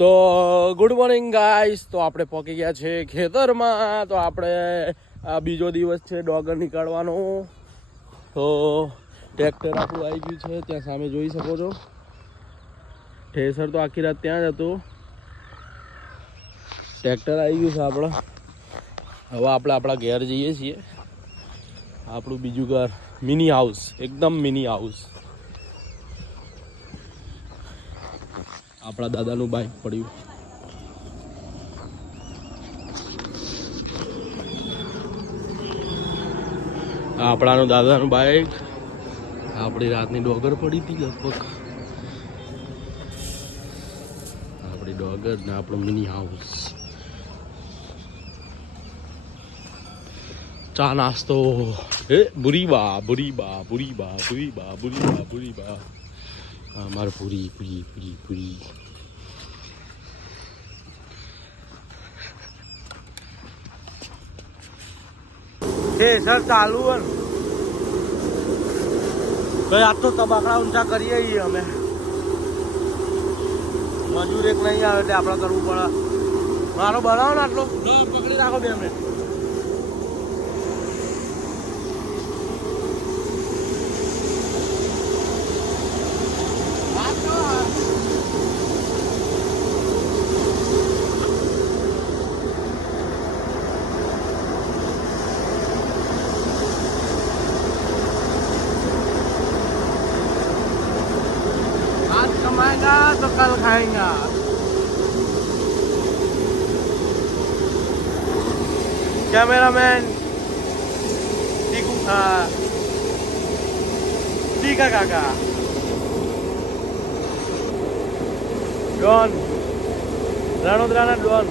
તો good morning guys. તો આપણે પહોંચી ગયા છે ખેતરમાં. તો આપણે આ બીજો દિવસ છે ડોગર નીકાળવાનો. તો ટ્રેક્ટર આપણું આવી ગયું છે, ત્યાં સામે જોઈ શકો છો. ઠેસર તો આખી રાત ત્યાં જ હતું. ટ્રેક્ટર આવી ગયું છે આપણે. હવે આપણે આપણા ઘેર જઈએ છીએ. આપણું બીજું ઘર, મિની હાઉસ, એકદમ મિની હાઉસ. આપણા દાદાનું બાઇક પડ્યું. આપણાનું દાદાનું બાઇક. આપણી રાતની ડોગર પડી હતી લગભગ. આપણી ડોગર ને આપણું મિની હાઉસ. ચા નાસ્તો. બુરી બા બુરી બા બુરી બા બુરી બા બુરી બા બુરી બા. મારે પૂરી પૂરી પૂરી પૂરી. સર ચાલુ હે ભાઈ. આજ તો તબાકડા ઊંચા કરીએ છીએ અમે. મજૂર એક નહીં આવે એટલે આપણે કરવું પડે. મારો બનાવો ને આટલો પકડી રાખો 2 મિનિટ. कमाएगा तो कल खाएगा. कैमरामैन टीका काका डॉन रणोदराना डॉन.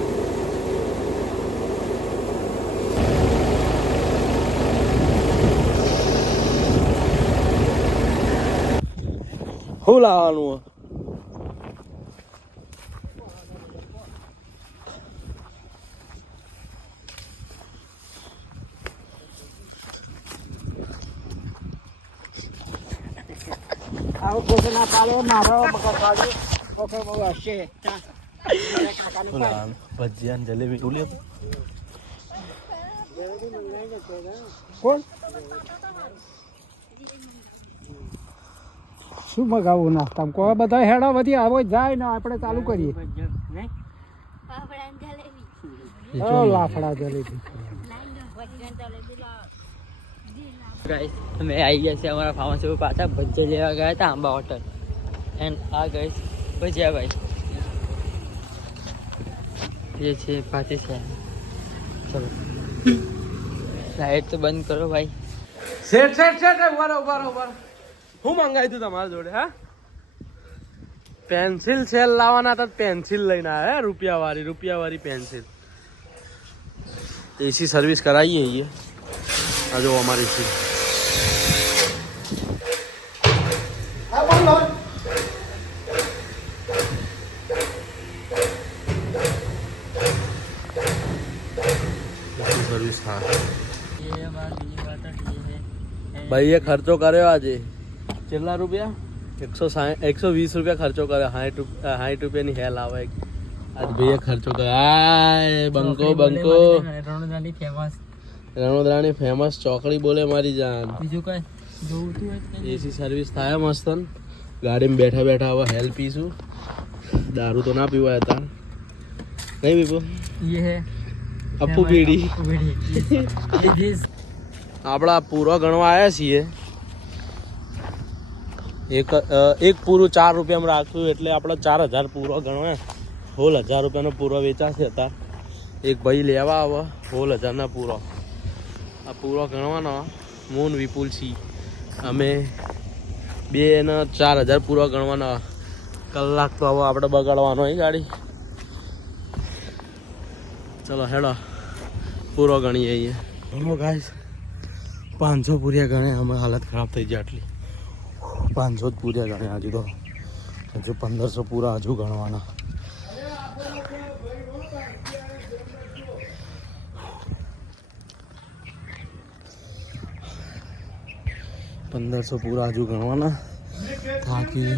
હું લાવવાનું આવો કોસો ના પાડો મારો મગર પાડ્યો ઓકે બહુ હશે. ભજીયા જલેબી ઉલે કોણ શું મગાવું નાસ્તામાં? કોઈ બધા હેડા બધી આવો જાય ને આપણે ચાલુ કરીએ. લાફડા જલેબી. ગાઈસ અમે આવી ગયા છે અમારા ફાર્મ હાઉસ ઉપર. પાછા ભજીયા લેવા ગયા હતા આંબા હોટલ. એન્ડ આ ગાઈસ ભજીયા ભાઈ ये છે પાછી છે. ચલો લાઈટ તો બંધ કરો ભાઈ. Set set set. ઉભા ઉભા. હું મંગાવ્યું તું તમારા જોડે? હા, પેન્સિલ સેલ લાવવાના હતા. પેન્સિલ લઈને આવ્યા. રૂપિયાવાળી પેન્સિલ. એસી સર્વિસ કરાવીએ છીએ. આ જો અમારી એસી. સર્વિસ. હા ભાઈએ ખર્ચો કર્યો આજે. કેટલા રૂપિયા? 120 રૂપિયા ખર્ચો કર્યો. 60 રૂપિયાની હેલ આવે. આજ ભાઈએ ખર્ચો કર્યો. હાય બંકો રણોદરાની ફેમસ ચોકડી બોલે મારી જાન. બીજું કઈ જોવું એસી સર્વિસ થાય મસ્ત. ગાડીમાં બેઠા બેઠા હવે હેલ પીશું. દારૂ તો ના પીવાય હતા નહીં પીપો. અપ્પુ પીડી. આપણા પૂરો ગણવા આવ્યા છીએ. એક પૂરું 4 રૂપિયામાં રાખ્યું એટલે આપણે 4000 પૂરો ગણવા. 16000 રૂપિયાનો પૂરો વેચાશે હતા. એક ભાઈ લેવા આવે 16000ના પૂરો. આ પૂરો ગણવાનો. મૂન વિપુલ સી અમે 2 ને 4000 પૂરો ગણવાનો. કલાક તો હવે આપણે બગાડવાનો એ ગાડી. ચલો હેડો પૂરો ગણીએ અહીંયા. ચલો ગાઈસ 500 પૂર્યા ગણે. અમે હાલત ખરાબ થઈ જાય આટલી. 500 જ પૂર્યા ગણે. હજુ 1500 પૂરા હજુ ગણવાના. $1500 પૂરા હજુ ગણવાના. થાકી